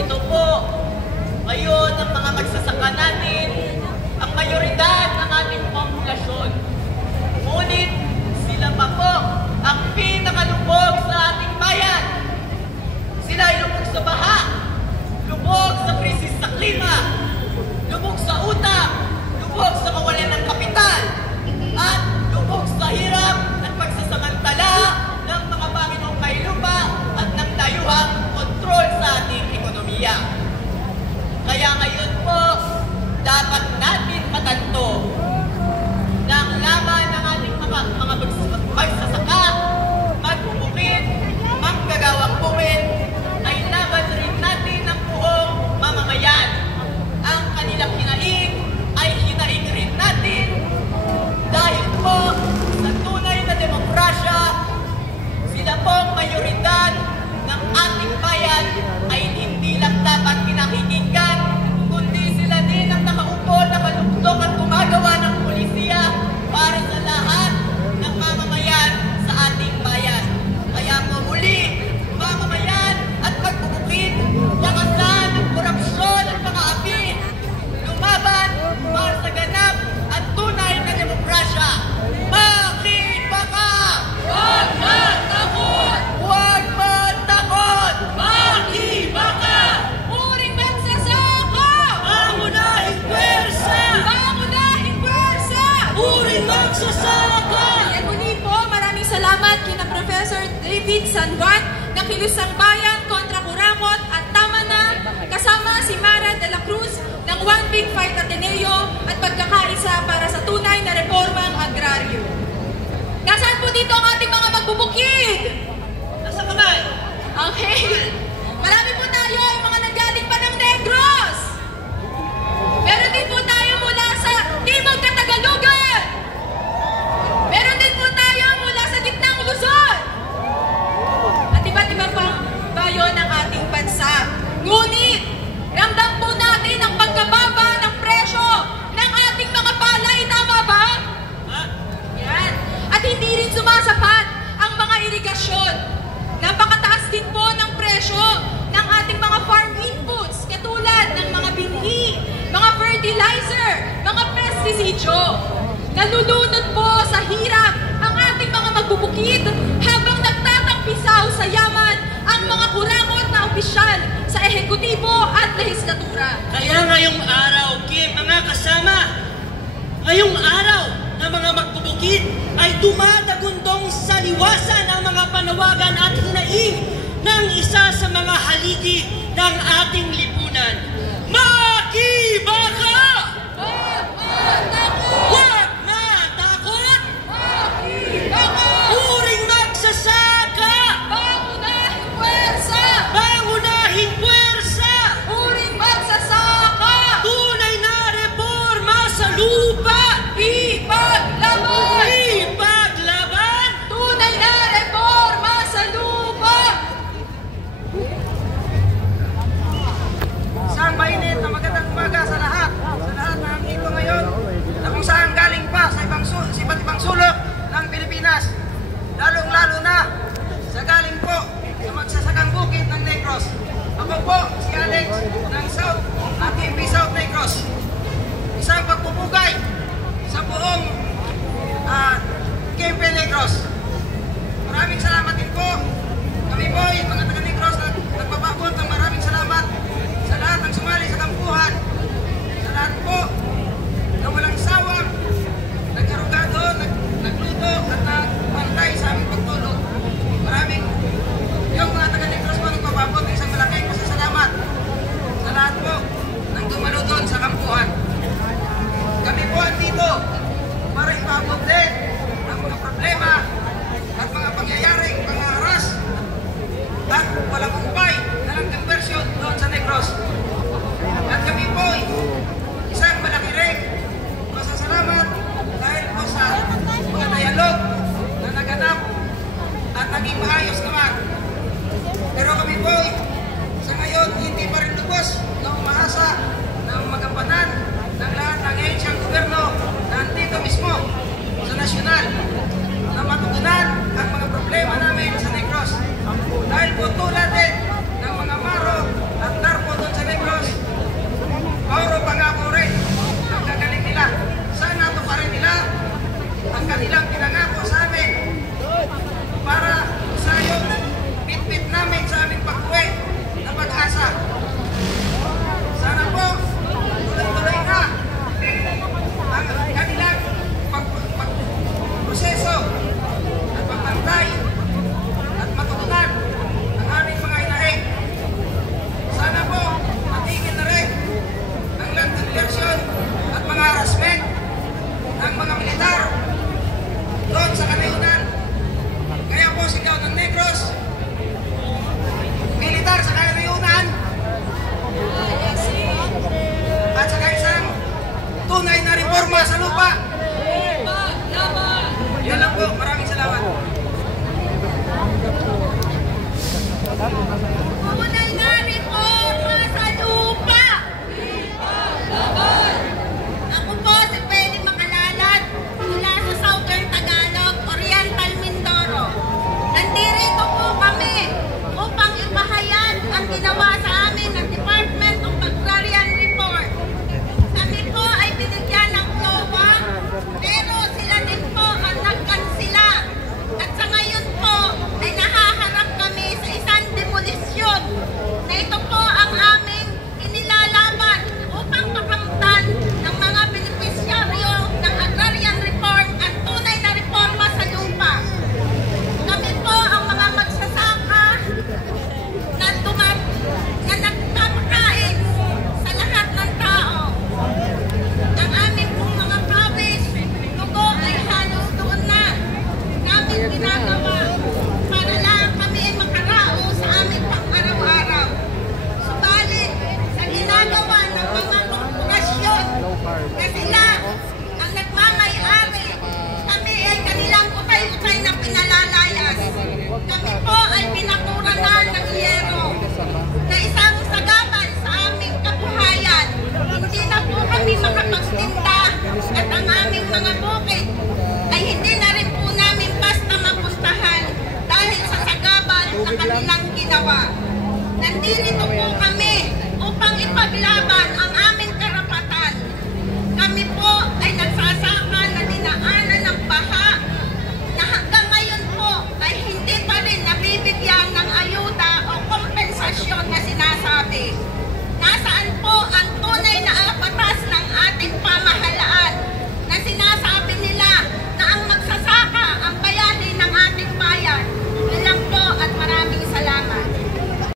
Ito po, ngayon ang mga magsasaka natin, ang mayoridad ng ating populasyon. Ngunit sila pa po ang pinakalubog sa ating bayan. Sila ay lubog sa baha, lubog sa krisis sa klima, lubog sa utang, lubog sa kawalan ng kapital, at lubog sa hirap at pagsasamantala ng mga Panginoong Kailupa at ng dayuhang kontrol sa ating ekonomiya. Kaya ngayon po, dapat natin matanto na ang laban ng ating mga magsasaka, magbubukid, manggagawang bukid, ay laban rin natin ng buong mamamayan. Ang kanilang hinaing ay hinaing rin natin dahil po sa tunay na demokrasya, sila pong mayoridad ng ating bayan ay hindi lang dapat pinakikinggan, kundi sila din ang nakaupo, nakaluktok at gumagawa ng pulisya para sa lahat ng mamamayan sa ating bayan. Kaya po muli, mamamayan at pagbubukid, lakasan ng korupsyon at mga api, lumaban para sa ganap at tunay na demokrasya. Makibaka! Huwag matakot! Huwag matakot! Makibaka! Muring magsasaka! Pangunahing pwersa! Pangunahing pwersa! Muring magsasaka! Yan muli po, maraming salamat kina Professor David San Juan ng Kilusang Bayan kontra Kurakot at tama na kasama si Mara de la Cruz ng One Big Fight Ateneo at pagkakaisa para sa tunay na reformang agraryo. Nasaan po dito ang ating mga magbubukid? Nasa kamay! Okay. Marami po tayo yung mga nanggaling pa ng Negros. Meron din po tayo mula sa Timog Katagalugan. Meron din po tayo mula sa gitnang Luzon. At iba't iba pang bayon ng ating bansa. Ngunit, ramdam po natin ang pagkababa ng presyo ng ating mga palay. Tama ba? Yan. At hindi rin sumasapat ang mga irigasyon. Napakataas din po ng presyo ng ating mga farm inputs katulad ng mga binhi, mga fertilizer, mga pestisidyo. Nalulunod po sa hirap ang ating mga magbubukid habang nagtatampisaw sa yaman ang mga kurakot na opisyal sa ehekutibo at lehislatura. Kaya ngayong araw, Kim, mga kasama, ngayong araw na mga magbubukid ay dumadagundong sa liwasan ang mga panawagan at hinaing ng isa sa mga haligi ng ating lipunan. Makibaka! Huwag matakot! Huwag matakot! Makibaka! Muring magsasaka! Pangunahing pwersa! Pangunahing pwersa! Muring magsasaka! Tunay na reforma sa lupa! Ipaglaban! Ipaglaban! Tunay na reforma sa lupa! This